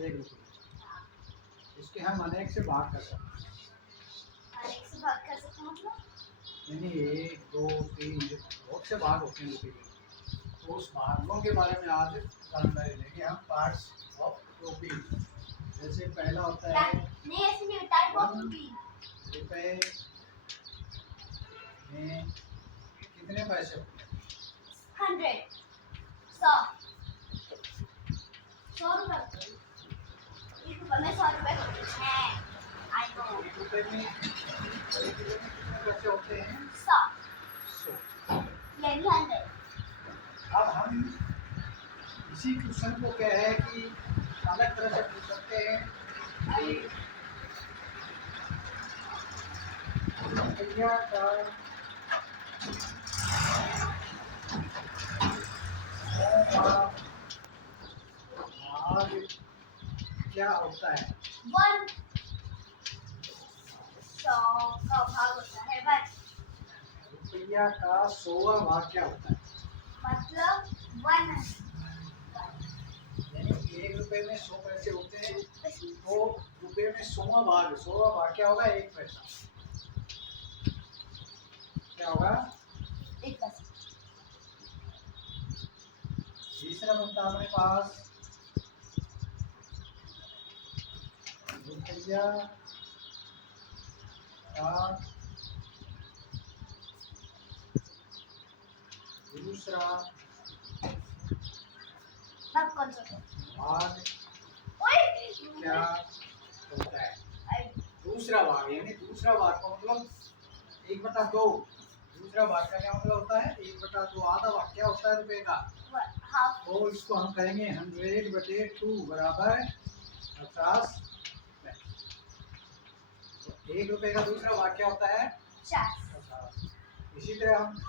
1 रुपये। इसके हम अनेक से भाग कर सकते हैं। अनेक से भाग कर सकते हैं मतलब? नहीं, 1 2 3 बहुत से भाग होते हैं रुपये के। तो उस भागों के बारे में आज जानकारी लेंगे हम, पार्ट्स ऑफ रुपी। जैसे पहला होता है नहीं, ऐसे नहीं, टाइप ऑफ रुपी। रुपये में कितने पैसे होते हैं? 100, 100, 100 रुपए। 1 रुपए में 100 रुपए होते हैं। I know. 1 रुपये में कितने पैसे होते हैं? 100, 100। यानी 100। अब हम इसी क्वेश्चन को क्या है कि अलग तरह से पूछ सकते हैं कि रुपया का भाग क्या होता है? 100 का भाग होता है 1। रुपया का 100वां भाग क्या होता है? मतलब 100। यानी 1 रुपये में 100 पैसे होते हैं, तो रुपये में 100वां भाग क्या होगा? 1 पैसा। क्या होगा? 1 पैसा। तीसरा बनता है अपने पास रुपया का दूसरा भाग कौन सा? भाग क्या होता है? आई दूसरा भाग, यानी दूसरा भाग का मतलब 1/2। दूसरा भाग का क्या मतलब होता है? 1/2। आधा भाग क्या होता है रुपए का? हाफ। तो इसको हम कहेंगे 100/2 बराबर 50 पैसे। तो 1 रुपये का दूसरा भाग क्या होता है? 50। इसी तरह हम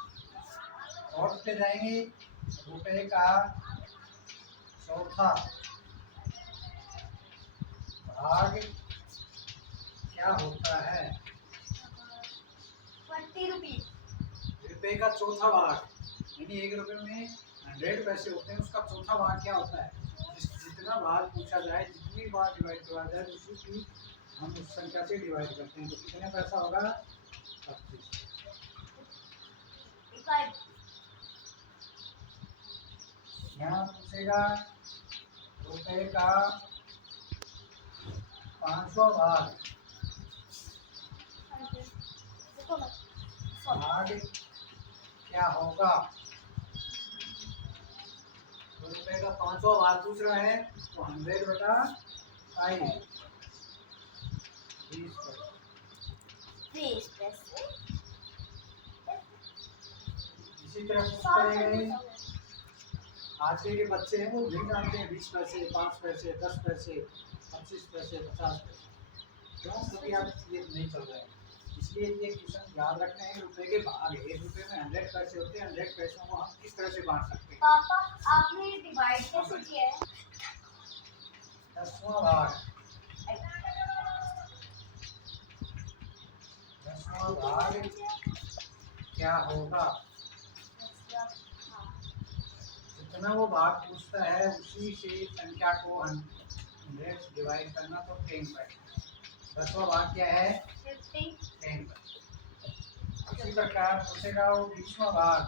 और पे जाएंगे। रुपए का चौथा भाग क्या होता है? 20 रुपीज। रुपए का चौथा भाग, यानी 1 रुपये में 100 पैसे होते हैं, उसका चौथा भाग क्या होता है? जितना भाग पूछा जाए, जितनी बार डिवाइड करा जाए, उसी की हम उस संख्या से डिवाइड करते हैं। तो कितने पैसा होगा? 25। यहाँ पूछेगा रुपए का 5वां भाग क्या होगा? तो रुपए का 5वां भाग पूछ रहा है, तो 100/5 20 पैसे। इसी तरह पूछते हैं। आजकल के बच्चे हैं वो नहीं जानते हैं 20 पैसे, 5 पैसे, 10 पैसे, 25 पैसे, 50 पैसे। क्यों? क्योंकि आप ये नहीं चल रहे हैं। इसलिए ये क्वेश्चन याद रखना है। रुपए के भाग, 1 रुपये में 100 पैसे होते हैं। 100 पैसों को हम किस तरह से बांट सकते हैं? पापा, आपने डिवाइड कैसे किया है? 10वां भाग। 10वां भाग क्या होगा? जितना वो भाग पूछता है उसी से संख्या को 100 डिवाइड करना, तो 10 पैसे। 10वां भाग क्या है? 10 पैसे। इसी प्रकार पूछेगा वो 20वां भाग।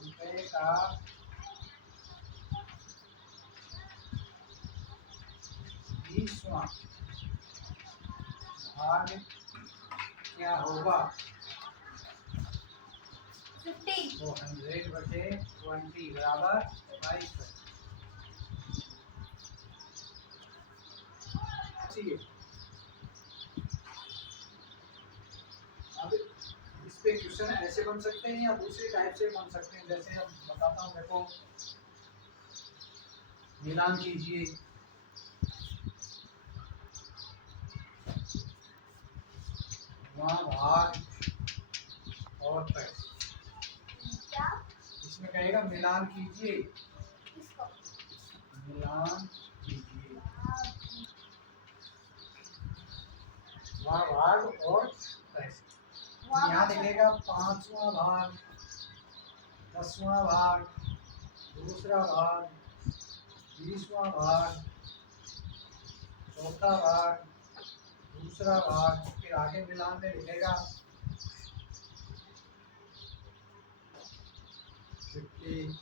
रुपए का 20वां भाग क्या होगा? 50। वो 100/20 बराबर 22 पैसे। ठीक है। अब इस पे क्वेश्चन ऐसे बन सकते हैं या दूसरे टाइप से बन सकते हैं। जैसे हम बताता हूँ, देखो, मिलान कीजिए। वहाँ भाग और पैसे, क्या? इसमें कहेगा मिलान कीजिए। किसको? मिलान कीजिए वहाँ भाग और पैसे। यहाँ लिखेगा 5वां भाग, 10वां भाग, दूसरा भाग, 20वां भाग, चौथा भाग, दूसरा भाग, फिर आगे मिलान में लिखेगा 50,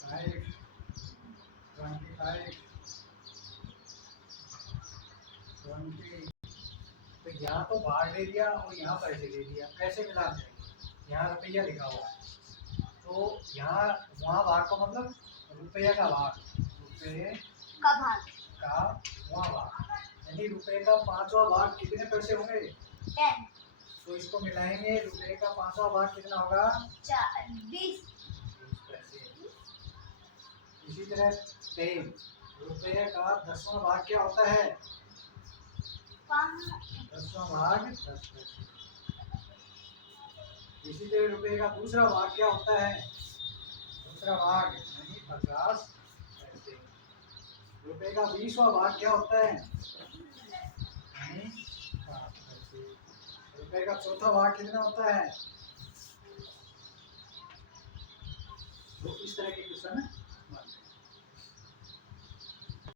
5, 25, 20। तो यहाँ तो भाग दे दिया और यहाँ पैसे दे दिया, कैसे मिलान करेंगे? यहाँ रुपया लिखा हुआ है, तो यहाँ वहाँ भाग का मतलब रुपये का भाग, रुपये का भाग का वहाँ भाग, यानी रुपये का 5वां भाग कितने पैसे होंगे? 10 तो इसको मिलाएंगे, रुपये का 5वां भाग कितना होगा? 20 पैसे। इसी तरह 10, रुपये का 10वां भाग क्या होता है? 10वां भाग 10 पैसे। इसी तरह रुपये का दूसरा भाग क्या होता है? दूसरा भाग यानी 50 पैसे। रुपये का 20वां भाग क्या होता है? यानी 5 पैसे। रुपये का चौथा भाग कितना होता है? तो इस तरह के क्वेश्चन